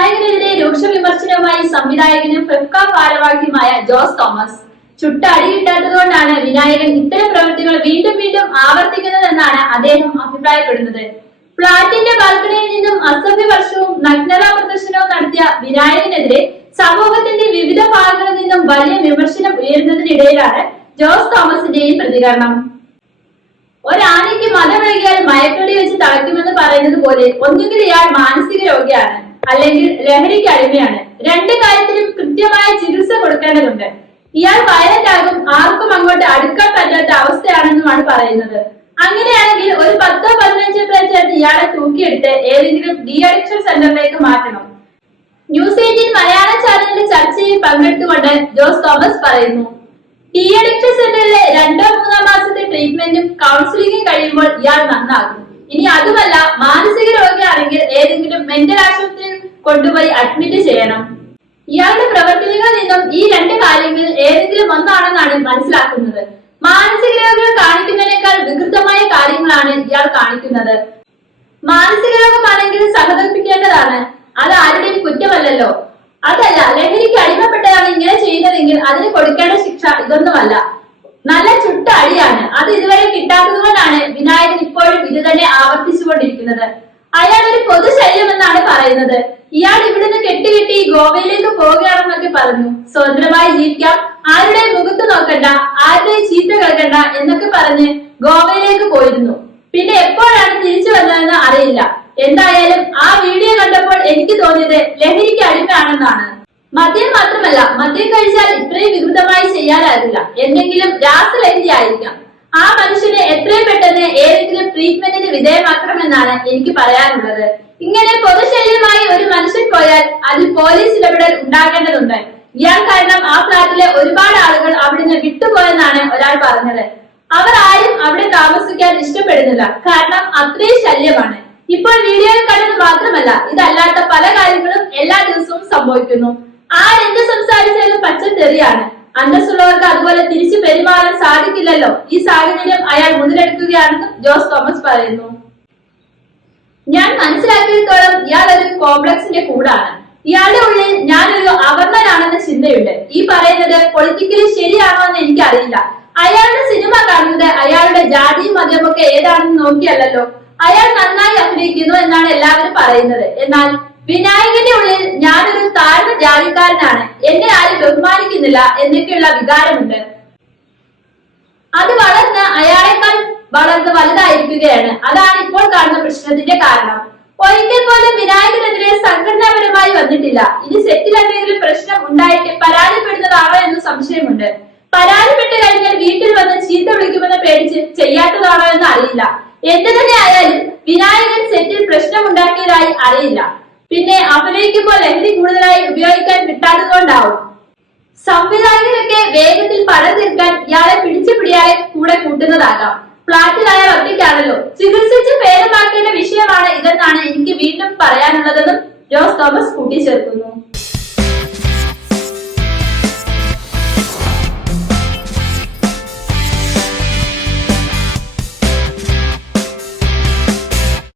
വിനായകനെതിരെ രൂക്ഷ വിമർശനവുമായി സംവിധായകനും ഫെഫ്ക ഭാരവാഹിയുമായ ജോസ് തോമസ്. ചുട്ട അടി കിട്ടാത്തതുകൊണ്ടാണ് വിനായകൻ ഇത്തരം പ്രവൃത്തികൾ വീണ്ടും വീണ്ടും ആവർത്തിക്കുന്നതെന്നാണ് അദ്ദേഹം അഭിപ്രായപ്പെടുന്നത്. ഫ്ളാറ്റിന്റെ ബാൽക്കണിയിൽ നിന്നും അസഭ്യവർഷവും നഗ്നതാ പ്രദർശനവും നടത്തിയ വിനായകനെതിരെ സമൂഹത്തിന്റെ വിവിധ ഭാഗങ്ങളിൽ നിന്നും വലിയ വിമർശനം ഉയരുന്നതിനിടയിലാണ് ജോസ് തോമസിന്റെയും പ്രതികരണം. ഒരാനയ്ക്ക് മതമഴകിയാൽ മയക്കുവെടി വെച്ച് തളയ്ക്കുമെന്ന് പറയുന്നത് പോലെ ഒന്നുകിൽ ഇയാൾ മാനസിക രോഗിയാണ്, അല്ലെങ്കിൽ ലഹരിക്ക് അടിമയാണ്. രണ്ട് കാര്യത്തിലും കൃത്യമായ ചികിത്സ കൊടുക്കേണ്ടതുണ്ട്. ഇയാൾ വയലന്റാകും, ആർക്കും അങ്ങോട്ട് അടുക്കാൻ പറ്റാത്ത അവസ്ഥയാണെന്നുമാണ് പറയുന്നത്. അങ്ങനെയാണെങ്കിൽ ഒരു 10-15 പേർ ചേർന്ന് ഇയാളെ തൂക്കിയെടുത്ത് ഏതെങ്കിലും ഡി അഡിക്ഷൻ സെന്ററിലേക്ക് മാറ്റണം. ന്യൂസ് 18 മലയാള ചാനലിന്റെ ചർച്ചയിൽ പങ്കെടുത്തുകൊണ്ട് ജോസ് തോമസ് പറയുന്നു, ഡി അഡിക്ഷൻ സെന്ററിലെ 2-3 മാസത്തെ ട്രീറ്റ്മെന്റും കൗൺസിലിംഗും കഴിയുമ്പോൾ ഇയാൾ നന്നാകും. ഇനി അതുമല്ല, മാനസിക രോഗിയാണെങ്കിൽ ഏതെങ്കിലും മെന്റൽ ആശുപത്രിയിൽ കൊണ്ടുപോയി അഡ്മിറ്റ് ചെയ്യണം. ഇയാളുടെ പ്രവർത്തനങ്ങളിൽ നിന്നും ഈ രണ്ട് കാര്യങ്ങളിൽ ഏതെങ്കിലും ഒന്നാണെന്നാണ് മനസ്സിലാക്കുന്നത്. മാനസിക രോഗികൾ കാണിക്കുന്നതിനേക്കാൾ വികൃതമായ കാര്യങ്ങളാണ് ഇയാൾ കാണിക്കുന്നത്. മാനസിക രോഗമാണെങ്കിൽ സഹതപിക്കേണ്ടതാണ്, അത് ആരുടെയും കുറ്റമല്ലല്ലോ. അതല്ല, ലഹരിക്ക് അടിമപ്പെട്ടതാണ് ഇങ്ങനെ ചെയ്യുന്നതെങ്കിൽ അതിന് കൊടുക്കേണ്ട ശിക്ഷ ഇതൊന്നുമല്ല, നല്ല ചുട്ട അടിയാണ്. അത് ഇതുവരെ കിട്ടാത്തത് കൊണ്ടാണ് വിനായകൻ ഇപ്പോഴും ഇത് തന്നെ ആവർത്തിച്ചുകൊണ്ടിരിക്കുന്നത്. അയാൾ ഒരു പൊതുശല്യമെന്നാണ് പറയുന്നത്. ഇയാൾ ഇവിടുന്ന് കെട്ടി ഗോവയിലേക്ക് പോവുകയാണെന്നൊക്കെ പറഞ്ഞു. സ്വതന്ത്രമായി ജീവിക്കാം, ആരുടെ മുഖത്ത് നോക്കണ്ട, ആരുടെ ചീത്ത കേൾക്കണ്ട എന്നൊക്കെ പറഞ്ഞ് ഗോവയിലേക്ക് പോയിരുന്നു. പിന്നെ എപ്പോഴാണ് തിരിച്ചു വന്നതെന്ന് അറിയില്ല. എന്തായാലും ആ വീഡിയോ കണ്ടപ്പോൾ എനിക്ക് തോന്നിയത് ലഹരിക്ക് അടിമയാണെന്നാണ്. മദ്യം മാത്രമല്ല, മദ്യം കഴിച്ചാൽ ഇത്രയും വികൃതമായി ചെയ്യാനാകില്ല. എന്തെങ്കിലും രാസലഹരി ആയിരിക്കാം. ആ മനുഷ്യനെ എത്രയും പെട്ടെന്ന് ഏതെങ്കിലും ട്രീറ്റ്മെന്റിന് വിധേയമാക്കണമെന്നാണ് എനിക്ക് പറയാനുള്ളത്. ഇങ്ങനെ പൊതുശല്യമായി ഒരു മനുഷ്യൻ പോയാൽ അതിൽ പോലീസ് ഇടപെടൽ ഉണ്ടാകേണ്ടതുണ്ട്. ഇയാൾ കാരണം ആ ഫ്ളാറ്റിലെ ഒരുപാട് ആളുകൾ അവിടുന്ന് വിട്ടുപോയെന്നാണ് ഒരാൾ പറഞ്ഞത്. അവർ ആരും അവിടെ താമസിക്കാൻ ഇഷ്ടപ്പെടുന്നില്ല, കാരണം അത്രയും ശല്യമാണ്. ഇപ്പോൾ വീഡിയോയിൽ കണ്ടത് മാത്രമല്ല, ഇതല്ലാത്ത പല കാര്യങ്ങളും എല്ലാ ദിവസവും സംഭവിക്കുന്നു. ആരെന്ത് സംസാരിച്ചാലും പച്ചത്തെറിയാണ്. അന്തസ്സുള്ളവർക്ക് അതുപോലെ തിരിച്ചു പെരുമാറാൻ സാധിക്കില്ലല്ലോ. ഈ സാഹചര്യം അയാൾ മുതലെടുക്കുകയാണെന്നും ജോസ് തോമസ് പറയുന്നു. ഞാൻ മനസ്സിലാക്കിയിടത്തോളം ഇയാൾ ഒരു കോംപ്ലക്സിന്റെ കൂടാണ്. ഇയാളുടെ ഉള്ളിൽ ഞാനൊരു അവർണനാണെന്ന ചിന്തയുണ്ട്. ഈ പറയുന്നത് പൊളിറ്റിക്കലി ശരിയാണോ എന്ന് എനിക്കറിയില്ല. അയാളുടെ സിനിമ കാണുന്നത് അയാളുടെ ജാതിയും മതമൊക്കെ ഏതാണെന്ന് നോക്കിയല്ലോ. അയാൾ നന്നായി അഭിനയിക്കുന്നു എന്നാണ് എല്ലാവരും പറയുന്നത്. എന്നാൽ വിനായകന്റെ ഉള്ളിൽ ഞാനൊരു താഴ്ന്ന ജാതിക്കാരനാണ്, എന്നെ ആരും ബഹുമാനിക്കുന്നില്ല എന്നൊക്കെയുള്ള വികാരമുണ്ട്. അത് വളർന്ന് അയാളെക്കാൾ വളർന്ന് വലുതായിരിക്കുകയാണ്. അതാണ് ഇപ്പോൾ കാണുന്ന പ്രശ്നത്തിന്റെ കാരണം. ഒരിക്കൽ പോലും വിനായകനെതിരെ സംഘടനാപരമായി വന്നിട്ടില്ല. ഇനി സെറ്റിൽ എന്തെങ്കിലും പ്രശ്നം ഉണ്ടായിട്ട് പരാതിപ്പെടുന്നതാണോ എന്ന് സംശയമുണ്ട്. പരാതിപ്പെട്ട് കഴിഞ്ഞാൽ വീട്ടിൽ വന്ന് ചീത്ത വിളിക്കുമെന്ന് പേടിച്ച് ചെയ്യാത്തതാണോ എന്ന് അറിയില്ല. എന്ത് തന്നെ ആയാലും വിനായകൻ സെറ്റിൽ പ്രശ്നം ഉണ്ടാക്കിയതായി അറിയില്ല. പിന്നെ അഭിനയിക്കുമ്പോൾ ലഹരി കൂടുതലായി ഉപയോഗിക്കാൻ കിട്ടാത്തതുകൊണ്ടാവും. സംവിധായകരൊക്കെ വേഗത്തിൽ പണം തീർക്കാൻ ഇയാളെ പിടിയാലെ കൂടെ കൂട്ടുന്നതാകാം. ഫ്ളാറ്റിൽ അയാൾ ഒറ്റയ്ക്കാണല്ലോ. ചികിത്സിച്ച് ഭേദമാക്കേണ്ട വിഷയമാണ് ഇതെന്നാണ് എനിക്ക് വീണ്ടും പറയാനുള്ളതെന്നും ജോസ് തോമസ് കൂട്ടിച്ചേർക്കുന്നു.